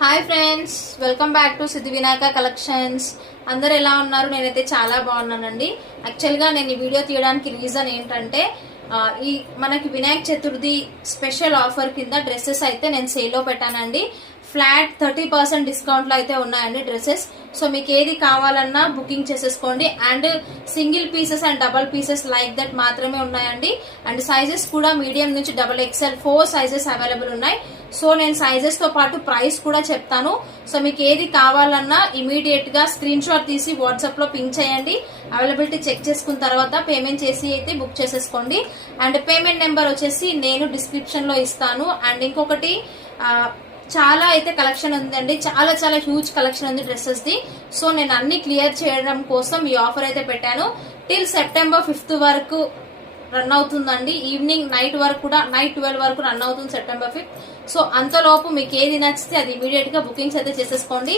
Hi friends, welcome back to Siddhi Vinayaka collections. అందరు ఎలా ఉన్నారు? నేనైతే చాలా బాగున్నానండి. యాక్చువల్గా నేను ఈ వీడియో తీయడానికి రీజన్ ఏంటంటే ఈ మనకి వినాయక చతుర్థి స్పెషల్ ఆఫర్ కింద డ్రెస్సెస్ అయితే నేను సేల్లో పెట్టానండి. ఫ్లాట్ 30% డిస్కౌంట్లో అయితే ఉన్నాయండి డ్రెస్సెస్. సో మీకు ఏది కావాలన్నా బుకింగ్ చేసేసుకోండి. And single pieces and double pieces like that మాత్రమే ఉన్నాయండి. అండ్ సైజెస్ కూడా మీడియం నుంచి XXL 4 సైజెస్ అవైలబుల్ ఉన్నాయి. సో నేను సైజెస్ తో పాటు ప్రైస్ కూడా చెప్తాను. సో మీకు ఏది కావాలన్నా ఇమీడియట్ గా స్క్రీన్ షాట్ తీసి వాట్సాప్ లో పింక్ చేయండి. అవైలబిలిటీ చెక్ చేసుకున్న తర్వాత పేమెంట్ చేసి అయితే బుక్ చేసేసుకోండి. అండ్ పేమెంట్ నెంబర్ వచ్చేసి నేను డిస్క్రిప్షన్ లో ఇస్తాను. అండ్ ఇంకొకటి చాలా అయితే కలెక్షన్ ఉందండి, చాలా చాలా హ్యూజ్ కలెక్షన్ ఉంది డ్రెస్సెస్ ది. సో నేను అన్ని క్లియర్ చేయడం కోసం ఈ ఆఫర్ అయితే పెట్టాను. టిల్ సెప్టెంబర్ 5th వరకు రన్ అవుతుందండి. ఈవినింగ్ నైట్ వరకు కూడా, నైట్ 12 వరకు రన్ అవుతుంది సెప్టెంబర్ 5th. సో అంతలోపు మీకు ఏది నచ్చితే అది ఇమీడియట్ గా బుకింగ్స్ అయితే చేసేసుకోండి.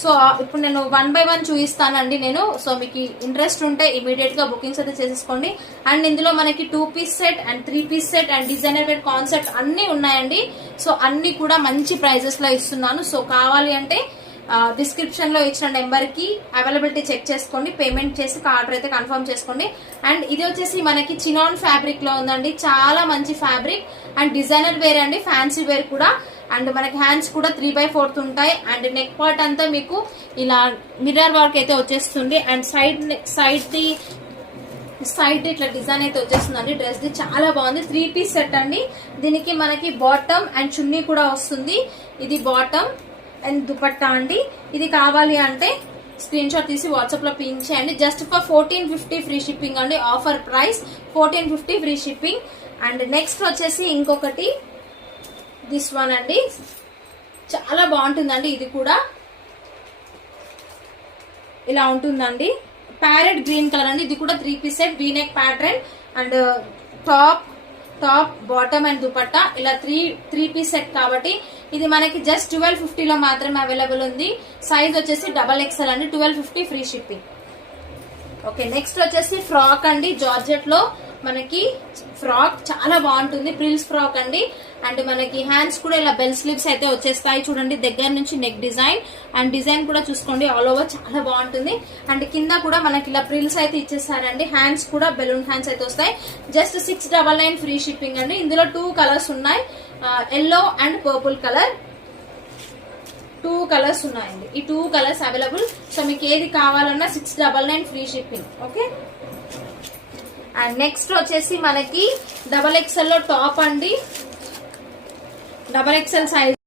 సో ఇప్పుడు నేను 1 by 1 చూపిస్తానండి నేను. సో మీకు ఇంట్రెస్ట్ ఉంటే ఇమీడియట్ గా బుకింగ్స్ అయితే చేసేసుకోండి. అండ్ ఇందులో మనకి 2 piece set and 3 piece set and designer wear concept అన్ని ఉన్నాయండి. సో అన్ని కూడా మంచి ప్రైజెస్ లో ఇస్తున్నాను. సో కావాలి అంటే డిస్క్రిప్షన్ లో ఇచ్చిన నెంబర్ కి అవైలబిలిటీ చెక్ చేసుకోండి, పేమెంట్ చేసి ఆర్డర్ అయితే కన్ఫర్మ్ చేసుకోండి. అండ్ ఇది వచ్చేసి మనకి చినాన్ ఫ్యాబ్రిక్ లో ఉందండి, చాలా మంచి ఫ్యాబ్రిక్ అండ్ డిజైనర్ వేర్ అండి, ఫ్యాన్సీ వేర్ కూడా. అండ్ మనకి హ్యాండ్స్ కూడా 3/4 ఉంటాయి. అండ్ నెక్ పార్ట్ అంతా మీకు ఇలా మిర్రర్ వర్క్ అయితే వచ్చేస్తుంది. అండ్ సైడ్ ఇట్లా డిజైన్ అయితే వచ్చేస్తుందండి. డ్రెస్ ది చాలా బాగుంది. 3 piece సెట్ అండి. దీనికి మనకి బాటమ్ అండ్ చున్నీ కూడా వస్తుంది. ఇది బాటమ్ అండ్ దుపట్టా అండి. ఇది కావాలి అంటే స్క్రీన్ షాట్ తీసి వాట్సాప్ లో పింక్ చేయండి. జస్ట్ ఫర్ 1450 ఫ్రీ షిప్పింగ్ అండి. Offer price 1450 free shipping. And next వచ్చేసి ఇంకొకటి దిస్ వన్ అండి, చాలా బాగుంటుందండి. ఇది కూడా ఇలా ఉంటుందండి, ప్యారెట్ గ్రీన్ కలర్ అండి. ఇది కూడా 3 piece set, V neck pattern and top bottom and dupatta ఇలా 3 piece సెట్ కాబట్టి ఇది మనకి జస్ట్ 1250 లో మాత్రమే అవైలబుల్ ఉంది. సైజ్ వచ్చేసి XXL అండి, 1250 ఫ్రీ షిప్పింగ్. ఓకే, నెక్స్ట్ వచ్చేసి ఫ్రాక్ అండి. జార్జెట్ లో మనకి ఫ్రాక్ చాలా బాగుంటుంది, ప్రిల్స్ ఫ్రాక్ అండి. అండ్ మనకి హ్యాండ్స్ కూడా ఇలా బెల్ స్లీవ్స్ అయితే వచ్చేస్తాయి చూడండి, దగ్గర నుంచి నెక్ డిజైన్. అండ్ డిజైన్ కూడా చూసుకోండి, ఆల్ ఓవర్ చాలా బాగుంటుంది. అండ్ కింద కూడా మనకి ఇలా ప్రిల్స్ అయితే ఇచ్చేస్తారండి. హ్యాండ్స్ కూడా బెలూన్ హ్యాండ్స్ అయితే వస్తాయి. జస్ట్ 699 ఫ్రీ షిప్పింగ్ అండి. ఇందులో 2 కలర్స్ ఉన్నాయి, yellow and purple colour. 2 colours ఉన్నాయండి. ఈ 2 కలర్స్ అవైలబుల్. సో మీకు ఏది కావాలన్నా 699 free shipping. Okay, and next వచ్చేసి మనకి XXL లో టాప్ అండి, XXL సైజ్